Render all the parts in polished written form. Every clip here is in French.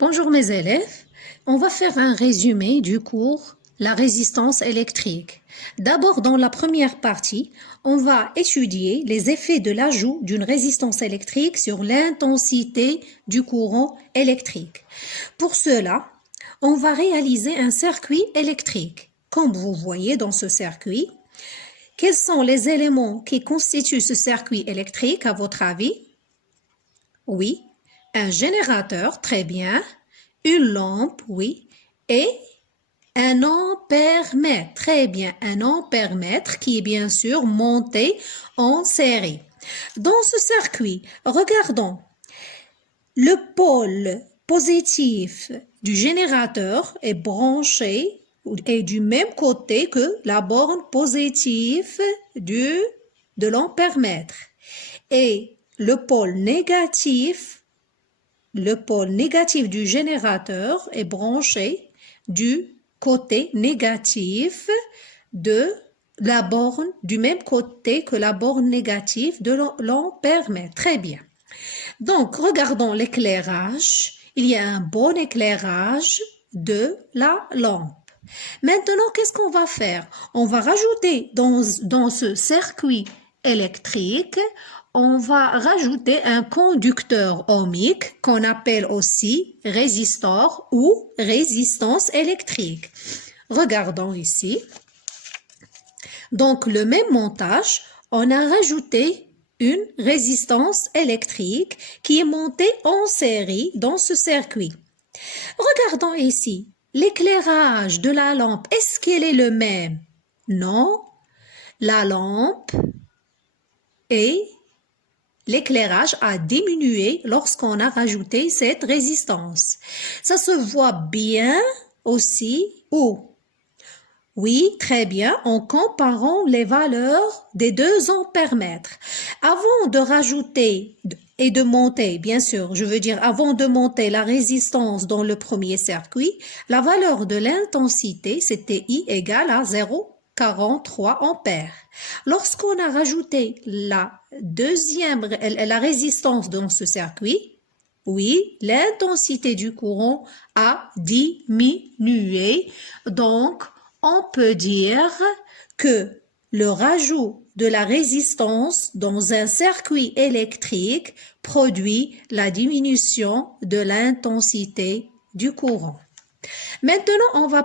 Bonjour mes élèves, on va faire un résumé du cours La résistance électrique. D'abord, dans la première partie, on va étudier les effets de l'ajout d'une résistance électrique sur l'intensité du courant électrique. Pour cela, on va réaliser un circuit électrique. Comme vous voyez dans ce circuit, quels sont les éléments qui constituent ce circuit électrique à votre avis? Oui, un générateur, très bien, une lampe, oui, et un ampèremètre, très bien, un ampèremètre qui est bien sûr monté en série. Dans ce circuit, regardons, le pôle positif du générateur est branché et du même côté que la borne positive de l'ampèremètre. Et le pôle négatif du générateur est branché du côté négatif de la borne, du même côté que la borne négative de l'ampèremètre. Très bien. Donc, regardons l'éclairage. Il y a un bon éclairage de la lampe. Maintenant, qu'est-ce qu'on va faire? On va rajouter dans ce circuit électrique, on va rajouter un conducteur ohmique qu'on appelle aussi résistor ou résistance électrique. Regardons ici. Donc, le même montage, on a rajouté une résistance électrique qui est montée en série dans ce circuit. Regardons ici. L'éclairage de la lampe, est-ce qu'il est le même? Non. La lampe et l'éclairage a diminué lorsqu'on a rajouté cette résistance. Ça se voit bien aussi où? Oui, très bien, en comparant les valeurs des deux ampèremètres. Avant de rajouter et de monter, bien sûr, je veux dire avant de monter la résistance dans le premier circuit, la valeur de l'intensité, c'était I égale à 0,43 ampères. Lorsqu'on a rajouté la résistance dans ce circuit, oui, l'intensité du courant a diminué, donc on peut dire que le rajout de la résistance dans un circuit électrique produit la diminution de l'intensité du courant. Maintenant, on va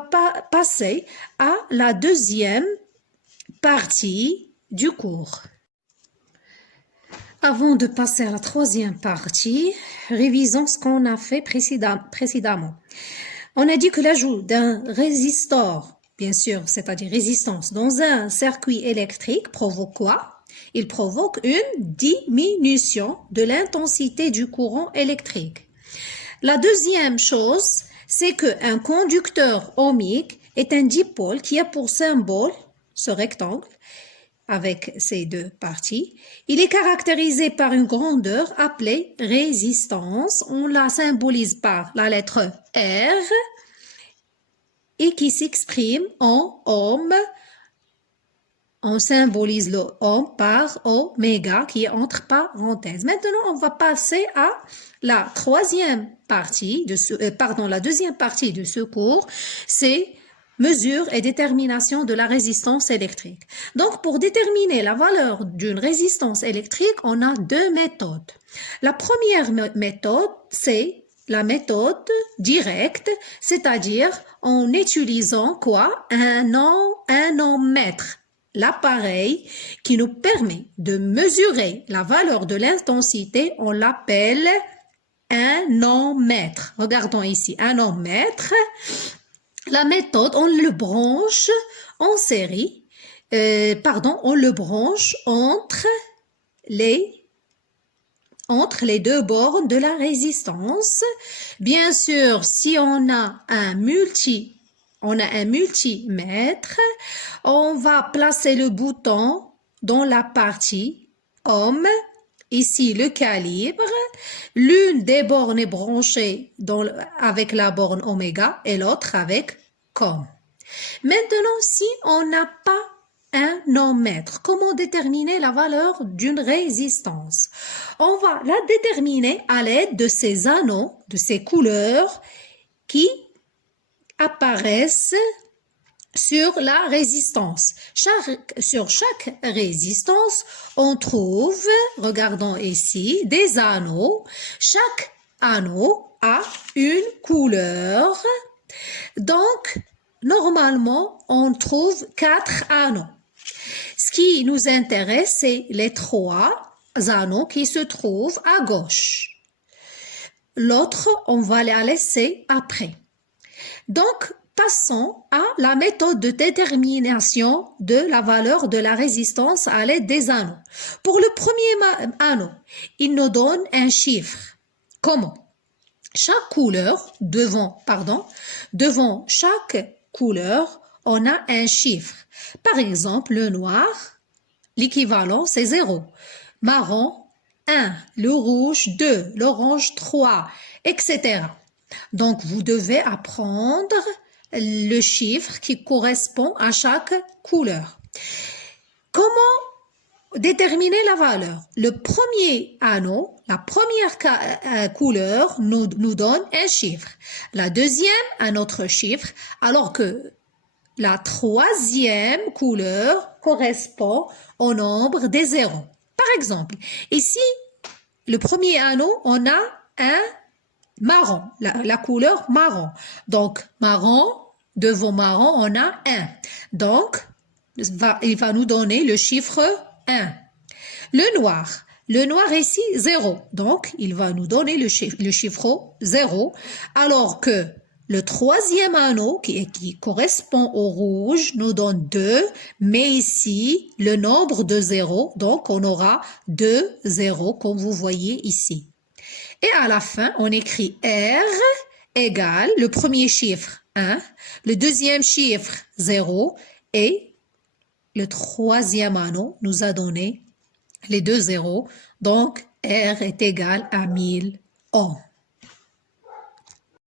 passer à la deuxième partie du cours. Avant de passer à la troisième partie, révisons ce qu'on a fait précédemment. On a dit que l'ajout d'un résistor, bien sûr, c'est-à-dire résistance, dans un circuit électrique provoque quoi? Il provoque une diminution de l'intensité du courant électrique. La deuxième chose, c'est qu'un conducteur ohmique est un dipôle qui a pour symbole ce rectangle avec ces deux parties. Il est caractérisé par une grandeur appelée résistance. On la symbolise par la lettre R et qui s'exprime en ohm. On symbolise le ohm par oméga qui est entre parenthèses. Maintenant, on va passer à la deuxième partie de ce cours, c'est mesure et détermination de la résistance électrique. Donc, pour déterminer la valeur d'une résistance électrique, on a deux méthodes. La première méthode, c'est la méthode directe, c'est-à-dire en utilisant quoi? Un ohmmètre. L'appareil qui nous permet de mesurer la valeur de l'intensité, on l'appelle un ohmmètre. Regardons ici, un ohmmètre. La méthode, on le branche en série, on le branche entre les deux bornes de la résistance. Bien sûr, si on a un multimètre, on va placer le bouton dans la partie ohm. Ici, le calibre. L'une des bornes est branchée avec la borne oméga et l'autre avec com. Maintenant, si on n'a pas 1 ohmmètre. Comment déterminer la valeur d'une résistance? On va la déterminer à l'aide de ces anneaux, de ces couleurs qui apparaissent sur la résistance. Sur chaque résistance, on trouve, regardons ici, des anneaux. Chaque anneau a une couleur. Donc, normalement, on trouve 4 anneaux. Ce qui nous intéresse, c'est les 3 anneaux qui se trouvent à gauche. L'autre, on va la laisser après. Donc, passons à la méthode de détermination de la valeur de la résistance à l'aide des anneaux. Pour le premier anneau, il nous donne un chiffre. Comment? Chaque couleur, devant chaque couleur, on a un chiffre. Par exemple, le noir, l'équivalent, c'est 0. Marron, 1. Le rouge, 2. L'orange, 3, etc. Donc, vous devez apprendre le chiffre qui correspond à chaque couleur. Comment déterminer la valeur? Le premier anneau, la première couleur nous donne un chiffre. La deuxième, un autre chiffre, alors que la troisième couleur correspond au nombre des zéros. Par exemple, ici, le premier anneau, on a un marron, la couleur marron. Donc, marron, devant marron, on a 1. Donc, il va nous donner le chiffre 1. Le noir ici, 0. Donc, il va nous donner le chiffre 0. Alors que le troisième anneau, qui correspond au rouge, nous donne 2. Mais ici, le nombre de 0, donc on aura 2 zéros, comme vous voyez ici. Et à la fin, on écrit R égale le premier chiffre 1, le deuxième chiffre 0 et le troisième anneau nous a donné les 2 zéros. Donc, R est égal à 1000 ohms.